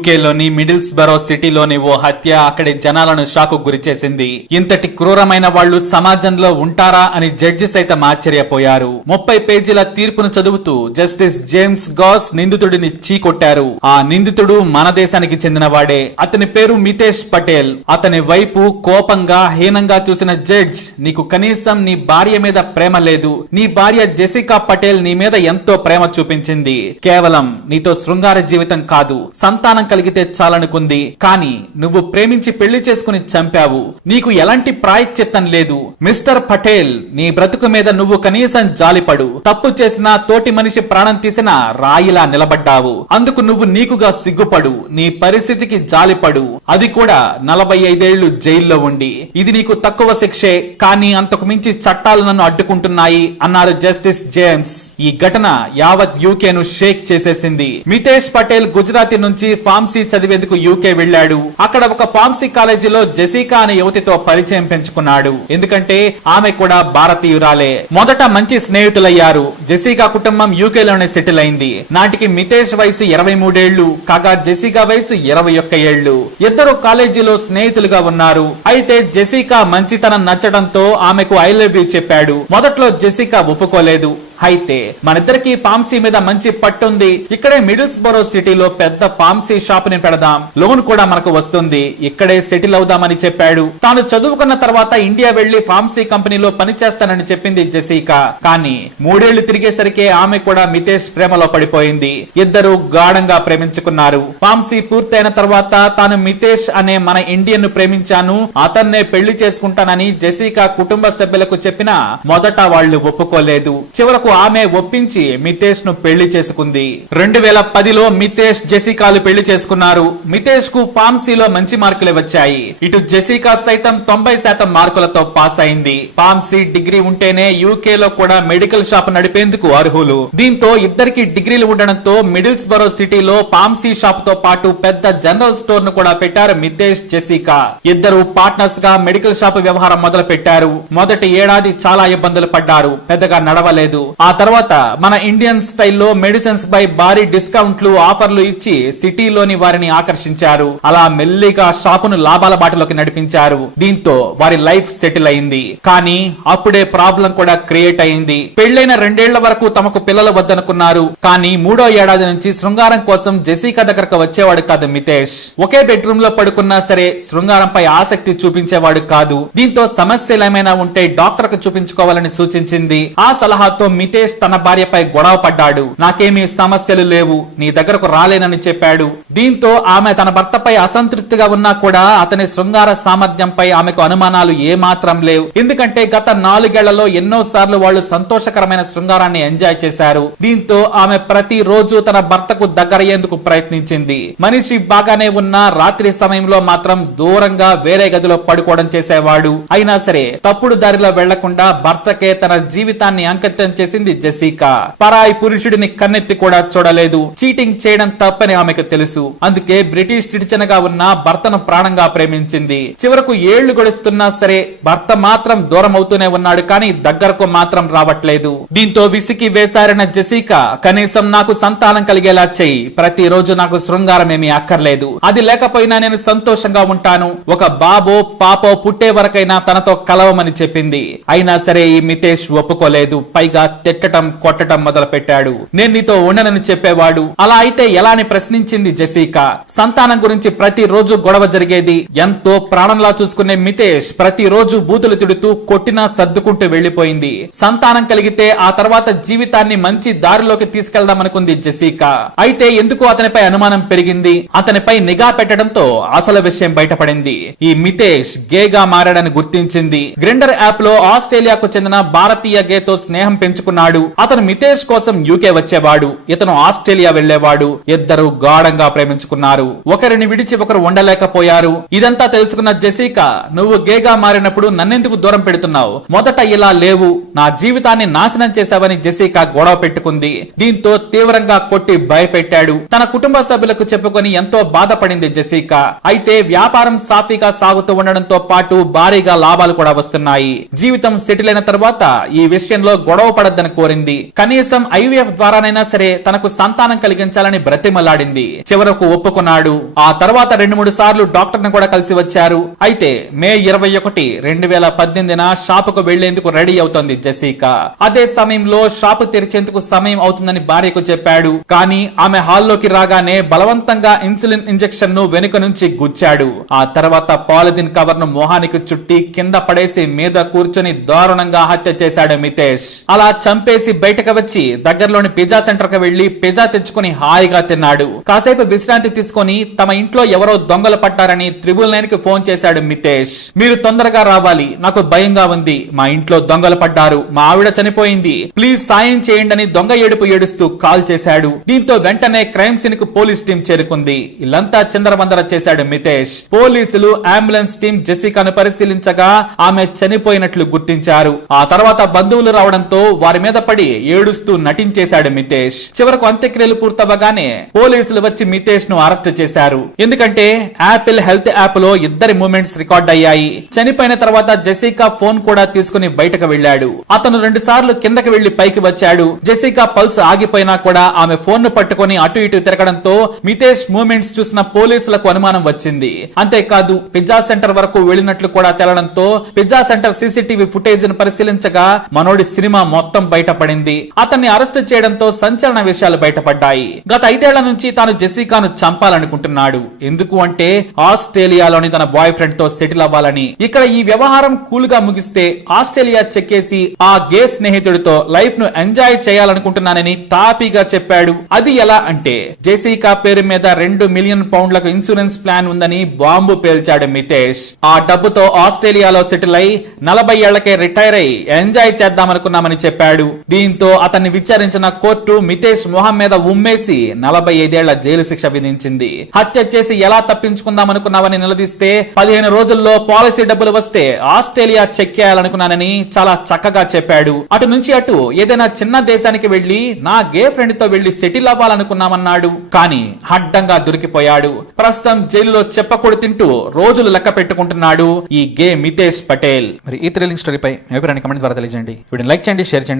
యూకేలోని middles బరో సిటీలోని ఓ హత్య అక్కడి జనాలను షాకు గురిచేసింది ఇంతటి క్రూరమైన వాళ్ళు సమాజంలో ఉంటారా అని జడ్జి సైతం ఆశ్చర్యపోయారు. ముప్పై పేజీల తీర్పును చదువుతూ జస్టిస్ జేమ్స్ గాస్ నిందితుడిని చీకొట్టారు. ఆ నిందితుడు మన దేశానికి చెందినవాడే. అతని పేరు మితేష్ పటేల్. అతని వైపు కోపంగా హీనంగా చూసిన జడ్జ్ నీకు కనీసం నీ భార్య మీద ప్రేమ లేదు. నీ భార్య జెసికా పటేల్ నీ మీద ఎంతో ప్రేమ చూపించింది. కేవలం నీతో శృంగార జీవితం కాదు. సంతానం కలిగితే చాలనుకుంది. కానీ నువ్వు ప్రేమించి పెళ్ళి చేసుకుని చంపావు. నీకు ఎలాంటి ప్రాయశ్చిత్తం లేదు. మిస్టర్ పటేల్ నీ బ్రతుకు మీద నువ్వు కనీసం జాలిపడు. తప్పు చేసిన తోటి మనిషి ప్రాణం తీసిన రాయిలా నిలబడ్డావు. అందుకు నువ్వు నీకుగా సిగ్గుపడు. నీ పరిస్థితికి జాలిపడు. అది కూడా నలభై ఐదేళ్ళు జైల్లో ఉండి. ఇది నీకు తక్కువ శిక్షే కానీ అంతకు మించి చట్టాలు నన్ను అడ్డుకుంటున్నాయి అన్నారు జస్టిస్ జేమ్స్. ఈ ఘటన యావత్ యూకేను షేక్ చేసేసింది. మితేష్ పటేల్ గుజరాతీ నుంచి ఫార్మసీ చదివేందుకు యూకే వెళ్ళాడు. అక్కడ ఒక ఫార్మసీ కాలేజీలో జెసికా అనే యువతితో పరిచయం పెంచుకున్నాడు. ఎందుకంటే ఆమె కూడా భారతీయురాలే. మొదట మంచి స్నేహితులయ్యారు. జెసికా కుటుంబం యూకే లోనే సెటిల్ అయింది. నాటికి మితేష్ వయసు ఇరవై మూడేళ్ళు కాగా జెసికా వయసు ఇరవై ఒక్క ఏళ్ళు ఇద్దరు కాలేజీలో స్నేహితులుగా ఉన్నారు. అయితే జెసికా మంచితనం నచ్చడంతో ఆమెకు ఐ లవ్ యూ చెప్పాడు. మొదట్లో జెసికా ఒప్పుకోలేదు. అయితే మనిద్దరికి పామ్సీ మీద మంచి పట్టుంది. ఇక్కడే మిడిల్స్ బరో సిటీలో పెద్ద పామ్సీ షాప్ని పెడదాం. లోన్ కూడా మనకు వస్తుంది. ఇక్కడే సెటిల్ అవుదామని చెప్పాడు. తాను చదువుకున్న తర్వాత ఇండియా వెళ్ళి ఫార్మసీ కంపెనీలో పనిచేస్తానని చెప్పింది జెసికా కానీ మూడేళ్ళు తిరిగేసరికి ఆమె కూడా మితేష్ ప్రేమలో పడిపోయింది. ఇద్దరు గాఢంగా ప్రేమించుకున్నారు. పామ్సీ పూర్తయిన తర్వాత తాను మితేష్ అనే మన ఇండియన్ను ప్రేమించాను. అతన్నే పెళ్ళి చేసుకుంటానని జెసికా కుటుంబ సభ్యులకు చెప్పినా మొదట వాళ్ళు ఒప్పుకోలేదు. చివరకు ఆమె ఒప్పించి మితేష్ను పెళ్ళి చేసుకుంది. రెండు వేల పదిలో మితేష్ జెసికాలు పెళ్ళి చేసుకున్నారు. మితేష్కు పామ్సీలో మంచి మార్కులు వచ్చాయి. ఇటు జెసికా సైతం తొంభై శాతం మార్కులతో పాస్ అయింది. పామ్సీ డిగ్రీ ఉంటేనే యూకే లో కూడా మెడికల్ షాప్ నడిపేందుకు అర్హులు. దీంతో ఇద్దరికి డిగ్రీలు ఉండడంతో మిడిల్స్ బరో సిటీలో పామ్సీ షాప్తో పాటు పెద్ద జనరల్ స్టోర్ను కూడా పెట్టారు మితేష్ జెసికా. ఇద్దరు పార్ట్నర్స్గా మెడికల్ షాప్ వ్యవహారం మొదలు పెట్టారు మొదటి ఏడాది చాలా ఇబ్బందులు పడ్డారు. పెద్దగా నడవలేదు. ఆ తర్వాత మన ఇండియన్ స్టైల్లో మెడిసిన్స్ పై భారీ డిస్కౌంట్లు ఆఫర్లు ఇచ్చి సిటీలోని వారిని ఆకర్షించారు. అలా మెల్లిగా షాపును లాభాల బాటలోకి నడిపించారు. దీంతో వారి లైఫ్ సెటిల్ అయింది. కానీ అప్పుడే ప్రాబ్లం కూడా క్రియేట్ అయింది. పెళ్ళైన రెండేళ్ళ వరకు తమకు పిల్లలు వద్దనుకున్నారు. కానీ మూడో ఏడాది నుంచి శృంగారం కోసం జెసికా దగ్గరకు వచ్చేవాడు కాదు మితేష్. ఒకే బెడ్రూమ్లో పడుకున్నా సరే శృంగారంపై ఆసక్తి చూపించేవాడు కాదు. దీంతో సమస్యలు ఏమైనా ఉంటే డాక్టర్కు చూపించుకోవాలని సూచించింది. ఆ సలహాతో మితేష్ తన భార్యపై గొడవ పడ్డాడు. నాకేమీ సమస్యలు లేవు. నీ దగ్గరకు రాలేనని చెప్పాడు. దీంతో ఆమె తన భర్తపై అసంతృప్తిగా ఉన్నా కూడా అతని శృంగార సామర్థ్యంపై ఆమెకు అనుమానాలు ఏమాత్రం లేవు. ఎందుకంటే గత నాలుగేళ్ళలో ఎన్నో సార్లు వాళ్ళు సంతోషకరమైన శృంగారాన్ని ఎంజాయ్ చేశారు. దీంతో ఆమె ప్రతి రోజు తన భర్తకు దగ్గరయ్యేందుకు ప్రయత్నించింది. మనిషి బాగానే ఉన్నా రాత్రి సమయంలో మాత్రం దూరంగా వేరే గదిలో పడుకోవడం చేసేవాడు. అయినా సరే తప్పుడు దారిలో వెళ్ళకుండా భర్తకే తన జీవితాన్ని అంకితం చేసి చేసింది జెసికా పరాయి పురుషుడిని కన్నెత్తి కూడా చూడలేదు. చీటింగ్ చేయడం తప్పని ఆమెకు తెలుసు. అందుకే బ్రిటిష్ సిటిజన్గా ఉన్న భర్తను ప్రాణంగా ప్రేమించింది. చివరకు ఏళ్ళు గడుస్తున్నా సరే భర్త మాత్రం దూరం అవుతూనే ఉన్నాడు కానీ దగ్గరకు మాత్రం రావట్లేదు. దీంతో విసికి వేశారిన జెసికా కనీసం నాకు సంతానం కలిగేలా చెయ్యి ప్రతిరోజు నాకు శృంగారం ఏమీ అక్కర్లేదు. అది లేకపోయినా నేను సంతోషంగా ఉంటాను. ఒక బాబో పాపో పుట్టే వరకైనా తనతో కలవమని చెప్పింది. అయినా సరే ఈ మితేష్ ఒప్పుకోలేదు. పైగా తిట్టటం కొట్టటం మొదలు పెట్టాడు నేను నీతో ఉండనని చెప్పేవాడు. అలా అయితే ఎలా అని ప్రశ్నించింది జెసికా? సంతానం గురించి ప్రతి రోజు గొడవ జరిగేది? ఎంతో ప్రాణంలా చూసుకునే మితేష్ ప్రతి రోజు బూతులు తిడుతూ కొట్టినా సర్దుకుంటూ వెళ్ళిపోయింది సంతానం కలిగితే ఆ తర్వాత జీవితాన్ని మంచి దారిలోకి తీసుకెళ్దాం అనుకుంది జెసికా. అయితే ఎందుకు అతనిపై అనుమానం పెరిగింది? అతనిపై నిఘా పెట్టడంతో అసలు విషయం బయటపడింది. ఈ మితేష్ గేగా మారాడని గుర్తించింది. గ్రిండర్ యాప్లో ఆస్ట్రేలియాకు చెందిన భారతీయ గేతో స్నేహం పెంచుకున్నాడు అతను మితేష్ కోసం యూకే వచ్చేవాడు. ఇతను ఆస్ట్రేలియా వెళ్ళేవాడు ఇద్దరు గాఢంగా ప్రేమించుకున్నారు. ఒకరిని విడిచి ఒకరు ఉండలేకపోయారు. ఇదంతా తెలుసుకున్న జెసికా నువ్వు గేగా మారినప్పుడు నన్నెందుకు దూరం పెడుతున్నావు? మొదట ఇలా లేవు. నా జీవితాన్ని నాశనం చేశావని జెసికా గొడవ పెట్టుకుంది. దీంతో తీవ్రంగా కొట్టి భయపెట్టాడు. తన కుటుంబ సభ్యులకు చెప్పుకొని ఎంతో బాధపడింది జెసికా. అయితే వ్యాపారం సాఫీగా సాగుతూ ఉండడంతో పాటు భారీగా లాభాలు కూడా వస్తున్నాయి. జీవితం సెటిల్ అయిన తర్వాత ఈ విషయంలో గొడవ పడద్దు ప్రార్థన కోరింది. కనీసం ఐవీఎఫ్ ద్వారానైనా సరే తనకు సంతానం కలిగించాలని బ్రతిమలాడింది. చివరకు ఒప్పుకున్నాడు. ఆ తర్వాత రెండు మూడు సార్లు డాక్టర్ని కూడా కలిసి వచ్చారు. అయితే మే ఇరవై ఒకటి రెండు వేల పద్దెనిమిదిన షాపుకు వెళ్ళేందుకు రెడీ అవుతోంది జెసికా అదే సమయంలో షాపు తెరిచేందుకు సమయం అవుతుందని భార్యకు చెప్పాడు. కానీ ఆమె హాల్లోకి రాగానే బలవంతంగా ఇన్సులిన్ ఇంజెక్షన్ను వెనుక నుంచి గుచ్చాడు. ఆ తర్వాత పాలిథిన్ కవర్ను మొహానికి చుట్టి కింద పడేసి మీద కూర్చొని దారుణంగా హత్య చేశాడు మితేష్. అలా చంపేసి బయటకు వచ్చి దగ్గరలోని పిజ్జా సెంటర్కు వెళ్ళి పిజ్జా తెచ్చుకుని హాయిగా తిన్నాడు. కాసేపు విశ్రాంతి తీసుకుని తమ ఇంట్లో ఎవరో దొంగలు పట్టారని త్రిబుల్ నైన్కి ఫోన్ చేశాడు మితేష్. మీరు తొందరగా రావాలి నాకు భయంగా ఉంది. మా ఇంట్లో దొంగలు పడ్డారు మా ఆవిడ చనిపోయింది. ప్లీజ్ సాయం చేయండి అని దొంగ ఏడుపు ఏడుస్తూ కాల్ చేశాడు. దీంతో వెంటనే క్రైమ్ సీన్కు పోలీస్ టీం చేరుకుంది. ఇల్లంతా చిందరవందర చేశాడు మితేష్. పోలీసులు అంబులెన్స్ టీం జెసికాను పరిశీలించగా ఆమె చనిపోయినట్లు గుర్తించారు. ఆ తర్వాత బంధువులు రావడంతో వారి మీద పడి ఏడుస్తూ నటించేశాడు మితేష్. చివరకు అంత్యక్రియలు పూర్తవగానే పోలీసులు వచ్చి మితేష్ను అరెస్ట్ చేశారు. ఎందుకంటే యాపిల్ హెల్త్ యాప్లో ఇద్దరి మూమెంట్స్ రికార్డ్ అయ్యాయి చనిపోయిన తర్వాత జెసికా ఫోన్ కూడా తీసుకుని బయటకు వెళ్ళాడు. అతను రెండు సార్లు కిందకి వెళ్ళి పైకి వచ్చాడు. జెసికా పల్స్ ఆగిపోయినా కూడా ఆమె ఫోన్ను పట్టుకొని అటు ఇటు తిరగడంతో మితేష్ మూమెంట్స్ చూసిన పోలీసులకు అనుమానం వచ్చింది. అంతేకాదు పిజ్జా సెంటర్ వరకు వెళ్ళినట్లు కూడా తెలడంతో పిజ్జా సెంటర్ సీసీటీవీ ఫుటేజ్ను పరిశీలించగా మనోడి సినిమా మొత్తం బయటపడింది. అతన్ని అరెస్ట్ చేయడంతో సంచలన విషయాలు బయటపడ్డాయి. గత ఐదేళ్ళ నుంచి తాను జెసికాను చంపాలనుకుంటున్నాడు. ఎందుకు అంటే ఆస్ట్రేలియాలోని తన బాయ్ ఫ్రెండ్తో సెటిల్ అవ్వాలని. ఇక్కడ ఈ వ్యవహారం కూల్గా ముగిస్తే ఆస్ట్రేలియా చెక్కేసి ఆ గే స్నేహితుడితో లైఫ్ను ఎంజాయ్ చేయాలనుకుంటున్నానని తాపీగా చెప్పాడు. అది ఎలా అంటే జెసికా పేరు మీద రెండు మిలియన్ పౌండ్లకు ఇన్సూరెన్స్ ప్లాన్ ఉందని బాంబు పేల్చాడు మితేష్. ఆ డబ్బుతో ఆస్ట్రేలియాలో సెటిల్ అయి నలభై ఏళ్ళకే రిటైర్ అయి ఎంజాయ్ చేద్దామనుకున్నామని చెప్పాడు. దీంతో అతన్ని విచారించిన కోర్టు మితేష్ మొహం మీద ఉమ్మేసి నలభై ఐదేళ్ళ జైలు శిక్ష విధించింది. హత్య చేసి ఎలా తప్పించుకుందామనుకున్నావని నిలదీస్తే పదిహేను రోజుల్లో పాలసీ డబ్బులు వస్తే ఆస్ట్రేలియా చెక్ చేయాలనుకున్నానని చాలా చక్కగా చెప్పాడు. అటు నుంచి అటు ఏదైనా చిన్న దేశానికి వెళ్ళి నా గే ఫ్రెండ్తో వెళ్ళి సెటిల్ అవ్వాలనుకున్నామన్నాడు. కానీ అడ్డంగా దొరికిపోయాడు. ప్రస్తుతం జైలులో చెప్పకూడు తింటూ రోజులు లెక్క పెట్టుకుంటున్నాడు ఈ గే మితేష్ పటేల్. మరి ఈ థ్రిల్లింగ్ స్టోరీపై అభిప్రాయాన్ని కమెంట్ ద్వారా తెలియజేయండి. వీడిని లైక్ చేయండి షేర్ చేయండి.